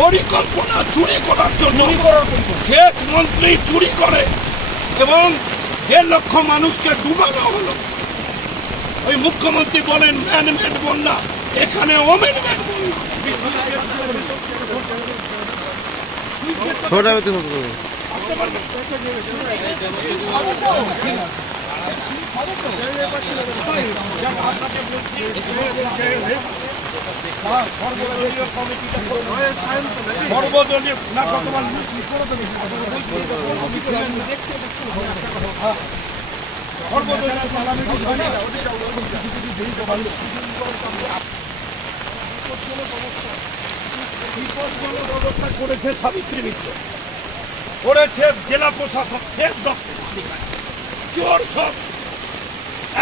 পরিকল্পনা চুরি করার জন্য সেচ মন্ত্রী চুরি করে এবং 1.5 লক্ষ মানুষকে ডুবানো হলো। ওই মুখ্যমন্ত্রী বলেন ম্যানমেড বন্যা, এখানে ওমেনমেড বন্যা। ব্যবস্থা করেছে সাবিত্রী মিত্র, করেছে জেলা প্রশাসক, সেচ দপ্তর অধিকারী, চোর সব।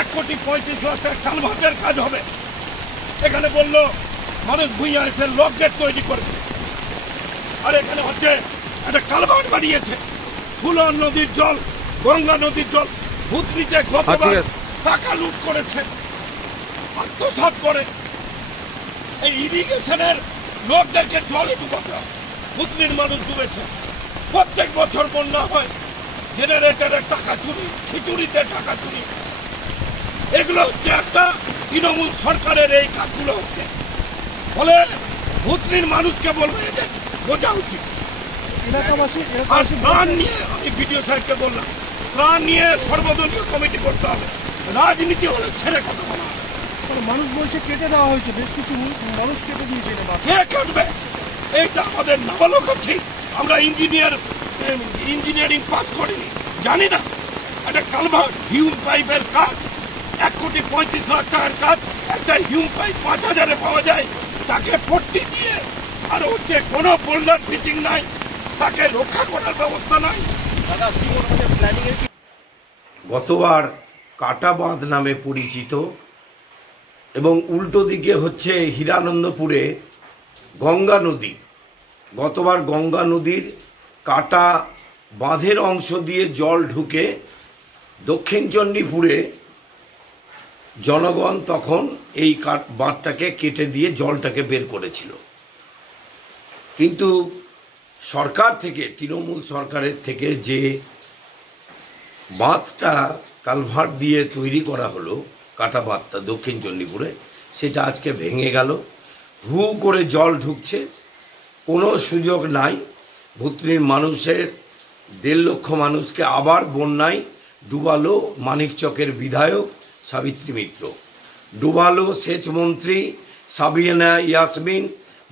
1,35,00,000 টাকা কালভার্টের কাজ হবে। এখানে বললো মানুষ ভুইয়া এসে লক গেট তৈরি করবে, আর এখানে হচ্ছে একটা কালভার্ট বানিয়েছে। ফুলন নদীর জল, গঙ্গা নদীর জল ভুতনিতে গতবার টাকা লুট করেছে, আত্মসাৎ করে। এই ইরিগেশনের লোকদেরকে জলে ডুবাতে হবে। ভুতনির মানুষ ডুবেছে। প্রত্যেক বছর বন্যা হয়, জেনারেটরের টাকা চুরি, খিচুড়িতে টাকা চুরি। এগুলো হচ্ছে একটা তৃণমূল সরকারের এই কাজগুলো হচ্ছে। ফলে ভুতনির মানুষকে বলবো এদের বোঝা উচিত। আর ত্রাণ নিয়ে আমি ভিডিও সাহেবকে বললাম, ত্রাণ নিয়ে সর্বদলীয় কমিটি করতে হবে। রাজনীতি হলে ছেড়ে কথা বলা হবে। মানুষ বলছে কেটে দেওয়া হয়েছে, বেশ কিছু মানুষ কেটে দিয়েছে। কে কাটবে? এইটা আমাদের নাবালক আছে। আমরা ইঞ্জিনিয়ারিং পাস করিনি, জানি না। একটা কালভার্ট হিউম পাইপের কাজ 1,35,00,000 টাকার কাজ। একটা হিউম পাইপ 5,000-এ পাওয়া যায়, তাকে পট্টি দিয়ে আর হচ্ছে কোনো বোল্ডার পিচিং নাই, তাকে রক্ষা করার ব্যবস্থা নাই। গতবার কাটা বাঁধ নামে পরিচিত এবং উল্টো দিকে হচ্ছে হীরানন্দপুরে গঙ্গা নদী। গতবার গঙ্গা নদীর কাটা বাঁধের অংশ দিয়ে জল ঢুকে দক্ষিণ চণ্ডীপুরে জনগণ তখন এই বাঁধটাকে কেটে দিয়ে জলটাকে বের করেছিল। কিন্তু সরকার থেকে, তৃণমূল সরকারের থেকে যে বাঁধটা কালভার্ট দিয়ে তৈরি করা হলো, কাটা বাঁধটা দক্ষিণ চণ্ডীপুরে, সেটা আজকে ভেঙে গেল। হু করে জল ঢুকছে, কোনো সুযোগ নাই। ভুতনির মানুষের 1.5 লক্ষ মানুষকে আবার বন্যায় ডুবালো মানিকচকের বিধায়ক সাবিত্রী মিত্র, ডুবালো সেচ মন্ত্রী সাবিনা ইয়াসমিন,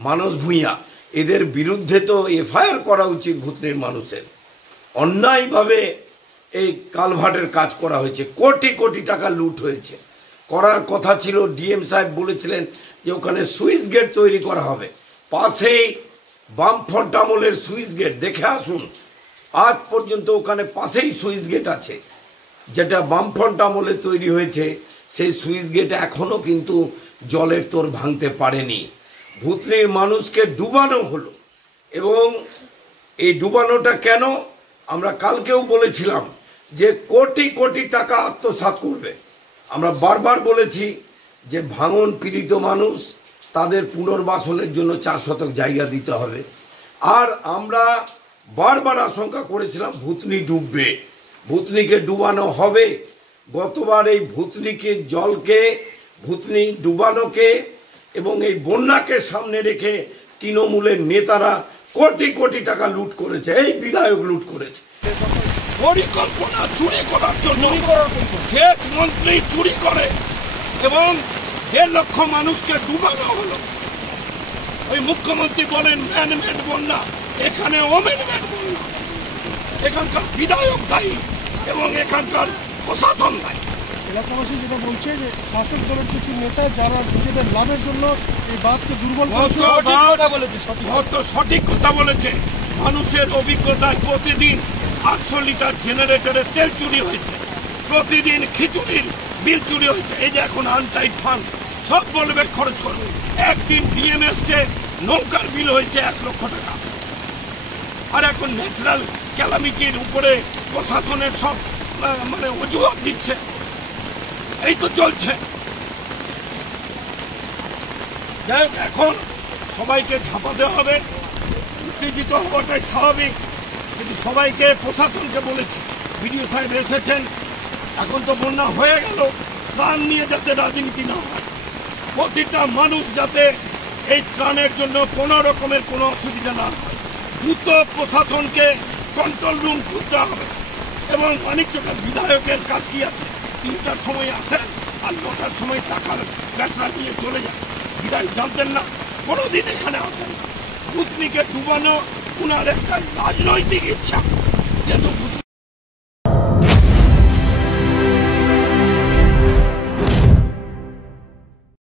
মানস ভুঁইয়া। এদের বিরুদ্ধে তো এফআইআর করা উচিত। ভুতনির মানুষের অন্যায়ভাবে এই কালভার্টের কাজ করা হয়েছে, কোটি কোটি টাকা লুট হয়েছে। করার কথা ছিল, ডিএম সাহেব বলেছিলেন যে ওখানে সুইচ গেট তৈরি করা হবে। পাশেই বামফ্রন্ট আমলের সুইচ গেট, দেখে আসুন। আজ পর্যন্ত ওখানে পাশেই সুইচ গেট আছে, যেটা বামফ্রন্ট আমলে তৈরি হয়েছে। সেই সুইচ গেট এখনো কিন্তু জলের তোর ভাঙতে পারেনি। ভুতনির মানুষকে ডুবানো হলো। এবং এই ডুবানোটা কেন, আমরা কালকেও বলেছিলাম যে কোটি কোটি টাকা আত্মসাৎ করবে। আমরা বারবার বলেছি যে ভাঙন পীড়িত মানুষ, তাদের পুনর্বাসনের জন্য 4 শতক জায়গা দিতে হবে। আর আমরা বারবার আশঙ্কা করেছিলাম ভুতনি ডুববে, ভুতনিকে ডুবানো হবে। গতবার এই ভুতনিকে জলকে, ভুতনি ডুবানোকে এবং এই বন্যাকে সামনে রেখে তৃণমূলের নেতারা কোটি কোটি টাকা লুট করেছে, এই বিধায়ক লুট করেছে। পরিকল্পনা চুরি করার জন্য সেচ মন্ত্রী চুরি করে এবং 1.5 লক্ষ মানুষকে ডুবানো হলো। ওই মুখ্যমন্ত্রী বলেন ম্যানমেড বন্যা, এখানে ওমেনমেড বন্যা। এখানকার বিধায়ক দায়ী এবং এখানকার প্রশাসন দায়ী। এলাকাবাসী যেটা বলছে যে শাসক দলের কিছু নেতা যারা নিজেদের লাভের জন্য এই বাঁধকে দুর্বল করেছে, সঠিক কথা বলেছে। মানুষের অভিজ্ঞতায় প্রতিদিন 800 লিটার জেনারেটরের তেল চুরি হয়েছে, প্রতিদিন খিচুড়ির বিল চুরি হয়েছে। এই যে এখন আনটাইট ফান্ড সব বলবে খরচ করবে। একদিন ডিএম এসছে, নৌকার বিল হয়েছে 1 লক্ষ টাকা। আর এখন ন্যাচারাল ক্যালামিটির উপরে প্রশাসনের সব মানে অজুহাত দিচ্ছে। এই তো চলছে। যাই হোক, এখন সবাইকে ঝাঁপাতে হবে। উত্তেজিত হওয়াটাই স্বাভাবিক, কিন্তু সবাইকে প্রশাসনকে বলেছি, বিডিও সাহেব এসেছেন, এখন তো বন্যা হয়ে গেল, ত্রাণ নিয়ে যাতে রাজনীতি না হয়, প্রতিটা মানুষ যাতে এই ত্রাণের জন্য কোনো রকমের কোনো অসুবিধা না হয়, দ্রুত প্রশাসনকে কন্ট্রোল রুম খুলতে হবে। এবং মানিকচকের বিধায়কের কাজ কি আছে, 3টার সময় আসেন আর 9টার সময় টাকার ব্যাটরা নিয়ে চলে যান। বিধায়ক জানতেন না, কোনোদিন এখানে আসেন না। ভুতনিকে ডুবানো ওনার একটা রাজনৈতিক ইচ্ছা, যেহেতু